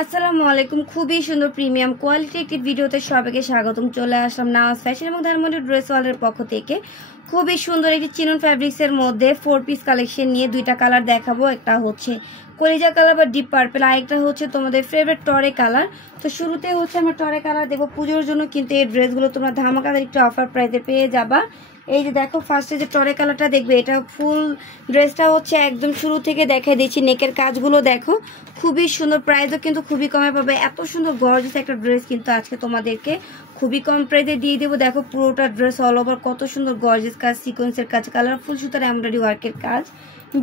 আসসালামু আলাইকুম। খুবই সুন্দর প্রিমিয়াম কোয়ালিটি একটি ভিডিওতে সবাইকে স্বাগতম। চলে আসলাম নাওয়াজ ফ্যাশন এবং ধানমন্ডি ড্রেস ওয়ালের পক্ষ থেকে খুবই সুন্দর একটি চিনন ফ্যাব্রিক্সের মধ্যে 4 পিস কালেকশন নিয়ে দুইটা কালার দেখাবো। একটা হচ্ছে কলিজা কালার বা ডিপ পার্পল, আরেকটা হচ্ছে তোমাদের ফেভারিট টরে কালার। তো শুরুতে হচ্ছে আমরা টরে কালার দেবো। পুজোর জন্য কিন্তু এই ড্রেসগুলো তোমরা ধামাকাদার একটু অফার প্রাইসে পেয়ে যাবা। এই যে দেখো, ফার্স্টে যে টরে কালারটা দেখবে, এটা ফুল ড্রেসটা হচ্ছে একদম শুরু থেকে দেখাই দিচ্ছি। নেকের কাজগুলো দেখো, খুবই সুন্দর, প্রাইসও কিন্তু খুবই কমে পাবে। এত সুন্দর গর্জিয়াস একটা ড্রেস কিন্তু আজকে তোমাদেরকে খুবই কম প্রাইসে দিয়ে দেবো। দেখো পুরোটা ড্রেস অল ওভার কত সুন্দর গর্জিয়াস কাজ, সিকোয়েন্সের কাজ, কালারফুল সুতার এমব্রয়ডারি ওয়ার্কের কাজ,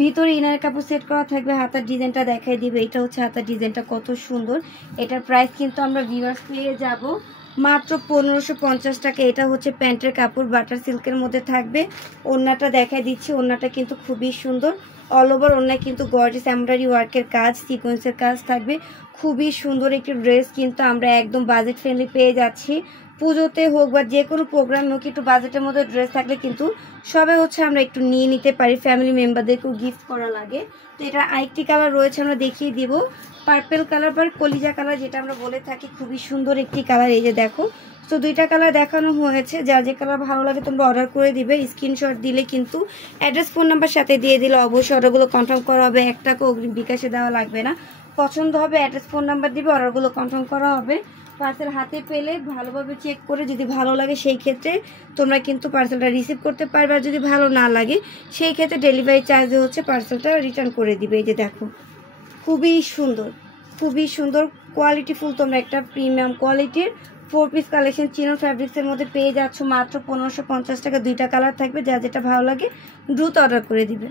ভিতরে ইনার কাপড় সেট করা থাকবে। হাতার ডিজাইনটা দেখাই দিবে, এটা হচ্ছে হাতার ডিজাইনটা কত সুন্দর। এটার প্রাইস কিন্তু আমরা ভিউয়ার্স পেয়ে যাব মাত্র 1550 টাকা। এটা হচ্ছে প্যান্টের কাপড়, বাটার সিল্কের মধ্যে থাকবে। ওড়নাটা দেখাই দিচ্ছি, ওড়নাটা কিন্তু খুবই সুন্দর, অল ওভার ওড়নায় কিন্তু গর্জিয়াস এমব্রয়ডারি ওয়ার্কের কাজ, সিকোয়েন্সের কাজ থাকবে। খুবই সুন্দর একটি ড্রেস কিন্তু আমরা একদম বাজেট ফ্রেন্ডলি পেয়ে যাচ্ছি। পুজোতে হোক বা যে কোনো প্রোগ্রামে হোক, একটু বাজেটের মধ্যে ড্রেস থাকলে কিন্তু সবে হচ্ছে আমরা একটু নিয়ে নিতে পারি, ফ্যামিলি মেম্বারদেরকেও গিফট করা লাগে। তো এটা আরেকটি কালার রয়েছে, আমরা দেখিয়ে দিব পার্পেল কালার বা কলিজা কালার, যেটা আমরা বলে থাকি। খুবই সুন্দর একটি কালার, এই যে দেখো। তো দুইটা কালার দেখানো হয়েছে, যার যে কালার ভালো লাগে তোমরা অর্ডার করে দিবে। স্ক্রিনশট দিলে কিন্তু অ্যাড্রেস ফোন নাম্বার সাথে দিয়ে দিলে অবশ্যই অর্ডারগুলো কনফার্ম করা হবে। 1 টাকা অগ্রিম বিকাশে দেওয়া লাগবে না। পছন্দ হবে অ্যাড্রেস ফোন নাম্বার দিবে, অর্ডারগুলো কনফার্ম করা হবে। পার্সেল হাতে পেলে ভালোভাবে চেক করে যদি ভালো লাগে সেই ক্ষেত্রে তোমরা কিন্তু পার্সেলটা রিসিভ করতে পারবে। আর যদি ভালো না লাগে সেই ক্ষেত্রে ডেলিভারি চার্জে হচ্ছে পার্সেলটা রিটার্ন করে দিবে। এই যে দেখো, খুবই সুন্দর, খুবই সুন্দর কোয়ালিটিফুল তোমরা একটা প্রিমিয়াম কোয়ালিটির 4 পিস কালেকশন চিনন ফ্যাব্রিক্সের মধ্যে পেয়ে যাচ্ছ মাত্র 1550 টাকা। দুইটা কালার থাকবে, যা যেটা ভালো লাগে দ্রুত অর্ডার করে দিবে।